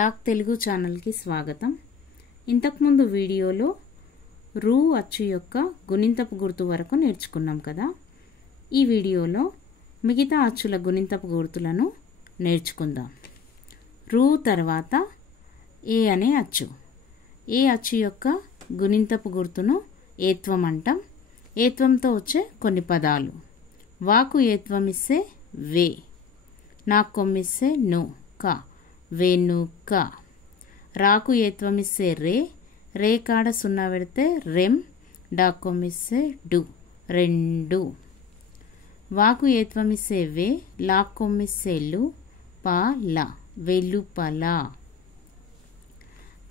Talk Telugu ఛానల్కి స్వాగతం. ఇంతకుముందు వీడియోలో రూ అచ్చు యొక్క గుణింతపు గుర్తు వరకు నేర్చుకున్నాం కదా. ఈ వీడియోలో మిగతా అచ్చుల గుణింతపు గుర్తులను నేర్చుకుందాం. రూ తర్వాత ఏ అనే అచ్చు. ఏ అచ్చు యొక్క గుణింతపు గుర్తును ఏత్వం అంటాం. ఏత్వంతో వచ్చే కొన్ని పదాలు. వాకు ఏత్వం ఇస్తే వే, నాకు కొమ్మిస్తే ను క, వెనుక. రాకు ఏత్వం ఇస్తే రే, రే కాడ సున్నా పెడితే రెం, డాకొమ్మిస్తే డు, రెండు. వాకు ఏత్వం ఇస్తే వే, లాక్కొమ్మిస్తే లు, ప ల, వెలుపల.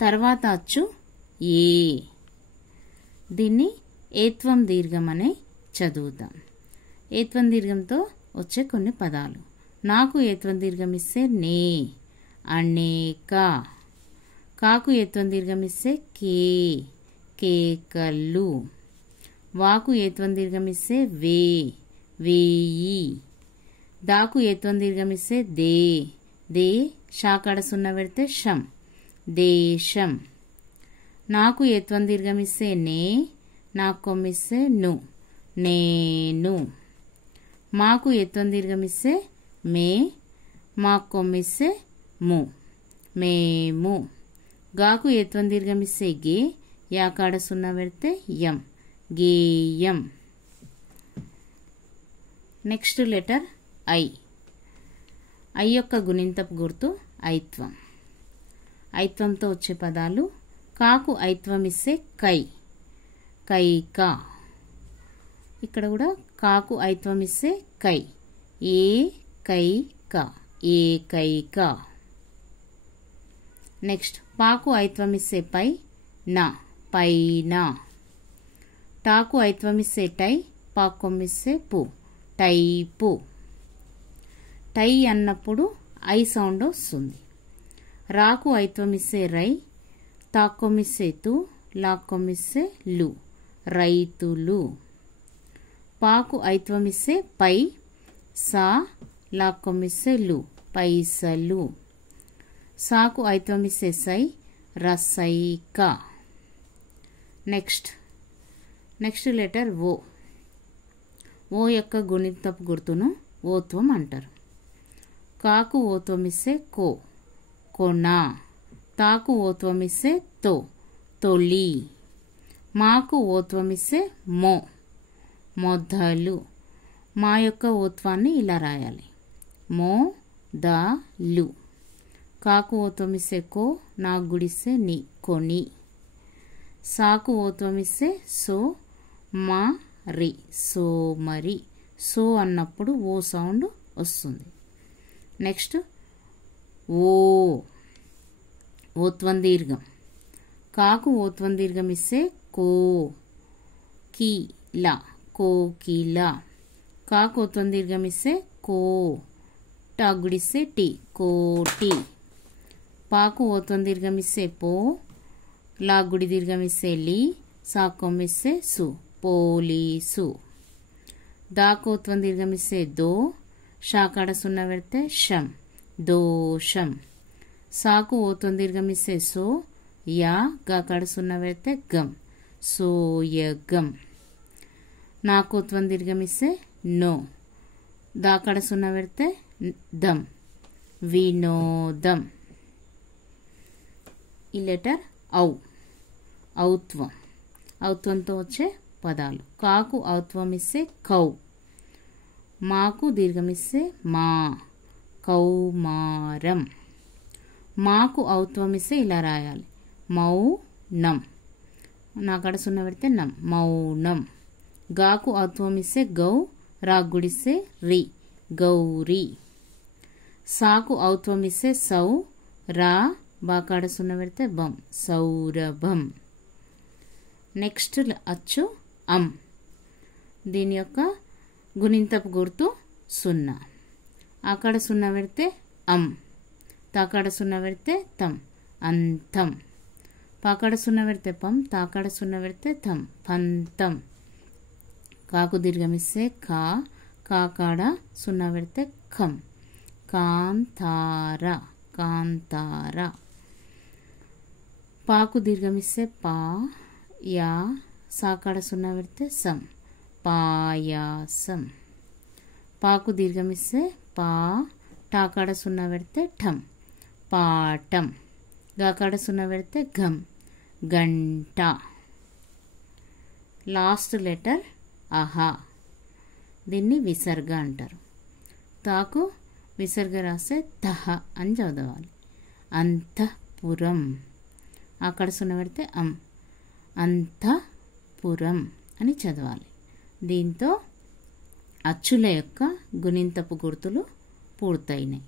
తర్వాత అచ్చు ఏ. దీన్ని ఏత్వం దీర్ఘం అనే చదువుతాం. ఏత్వం దీర్ఘంతో వచ్చే కొన్ని పదాలు. నాకు ఏత్వం దీర్ఘం ఇస్తే నే, అనేక. కాకు ఏత్వం దీర్ఘం ఇస్తే కే, కేకలు. వాకు ఏత్వం దీర్ఘం ఇస్తే వే, వేయి. దాకు ఏత్వం దీర్ఘం ఇస్తే దే, దే షాకాడ సున్నా పెడితే షం, దేశం. నాకు ఏత్వం దీర్ఘం ఇస్తే నే, నాకు కొమ్మిస్తే ను, నేను. మాకు ఏత్వం దీర్ఘం ఇస్తే మే, మాకు కొమ్మిస్తే ము, మేము. గాకు ఏత్వం దీర్ఘం ఇస్తే గే, యాకాడ సున్నా పెడితే యం, గేయం. Next letter I. ఐ యొక్క గుణింతపు గుర్తు ఐత్వం. ఐత్వంతో వచ్చే పదాలు. కాకు ఐత్వం ఇస్తే కై, కైక. ఇక్కడ కూడా కాకు ఐత్వం ఇస్తే కై, ఏ కైక, ఏకైక. నెక్స్ట్ పాకు ఐత్వం ఇస్తే పై, నా, పైన. టాకు ఐత్వం ఇస్తే టై, పాకొమ్మిస్తే పు, టైపు. టై అన్నప్పుడు ఐ సౌండ్ వస్తుంది. రాకు ఐత్వం ఇస్తే రై, తాకొమ్మిస్తే తు, లాక్కొమ్మిస్తే లు, రైతులు. పాకు ఐత్వం ఇస్తే పై, సా, లాక్కొమ్మిస్తే లు, పైసలు. సాకు ఐత్వం ఇస్తే సై, రసైక. Next letter O. ఓ యొక్క గుణింతపు గుర్తును ఓత్వం అంటారు. కాకు ఓత్వం ఇస్తే కో, కొన. తాకు ఓత్వం ఇస్తే తో, తొలి. మాకు ఓత్వం ఇస్తే మో, మొదలు. మా యొక్క ఓత్వాన్ని ఇలా రాయాలి, మో ద లు. కాకు ఓత్వం ఇస్తే కో, నాకు గుడిస్తే ని, కొని. సాకు ఓత్వం ఇస్తే సో, మా రి, సో మరి. సో అన్నప్పుడు ఓ సౌండ్ వస్తుంది. నెక్స్ట్ ఓ. ఓత్వం దీర్ఘం. కాకు ఓత్వం దీర్ఘం ఇస్తే కో, కి ల, కోకిల. కాకు ఓత్వం దీర్ఘం ఇస్తే కో, టాగుడిస్తే టి, కోటి. పాకు ఓత్వం దీర్ఘం ఇస్తే పో, లాగుడి దీర్ఘం ఇస్తే లి, సాకొమ్మిస్తే సు, పోలీసు. దాకోత్వం దీర్ఘం ఇస్తే దో, షాకాడ సున్నా పెడితే షం, దోషం. సాకు ఓత్వం దీర్ఘం ఇస్తే సో, యా, గాకాడ సున్నా పెడితే గం, సోయగం. నాకోత్వం దీర్ఘం ఇస్తే నో, దాకాడ సున్నా పెడితే దం, వినోదం. ఈ లెటర్ ఔ. ఔత్వం. ఔత్వంతో వచ్చే పదాలు. కాకు ఔత్వం ఇస్తే కౌ, మాకు దీర్ఘం ఇస్తే మా, కౌమారం. మాకు ఔత్వం ఇస్తే ఇలా రాయాలి, మౌనం. నాకడ సున్నా పెడితే నం, మౌనం. గాకు ఔత్వం ఇస్తే గౌ, రాగుడిస్తే రి, గౌరీ. సాకు ఔత్వం ఇస్తే సౌ, రా, బాకాడ సున్నా పెడితే బం, సౌరభం. నెక్స్ట్ అచ్చు అం. దీని యొక్క గుణింతపు గుర్తు సున్నా. ఆకాడ సున్నా పెడితే అం, తాకాడ సున్నా పెడితే తం, అంతం. పాకాడ సున్నా పెడితే పం, తాకాడ సున్నా పెడితే తం, పంతం. కాకు దీర్ఘమిస్తే కా, కాకాడ సున్నా పెడితే ఖం, కాంతార, కాంతార. పాకు దీర్ఘమిస్తే పా, యా, సాకాడ సున్నా పెడితే సం, పాయాసం. పాకు దీర్ఘమిస్తే పా, టాకాడ సున్నా పెడితే ఠం, పాఠం. గాకాడ సున్నా పెడితే ఘం, గంట. లాస్ట్ లెటర్ అహా, దీన్ని విసర్గ అంటారు. తాకు విసర్గ రాస్తే తహ అని చదవాలి. అంతఃపురం. అక్కడ సున్నా పెడితే అంతఃపురం అని చదవాలి. దీంతో అచ్చుల యొక్క గుణింతపు గుర్తులు పూర్తయినాయి.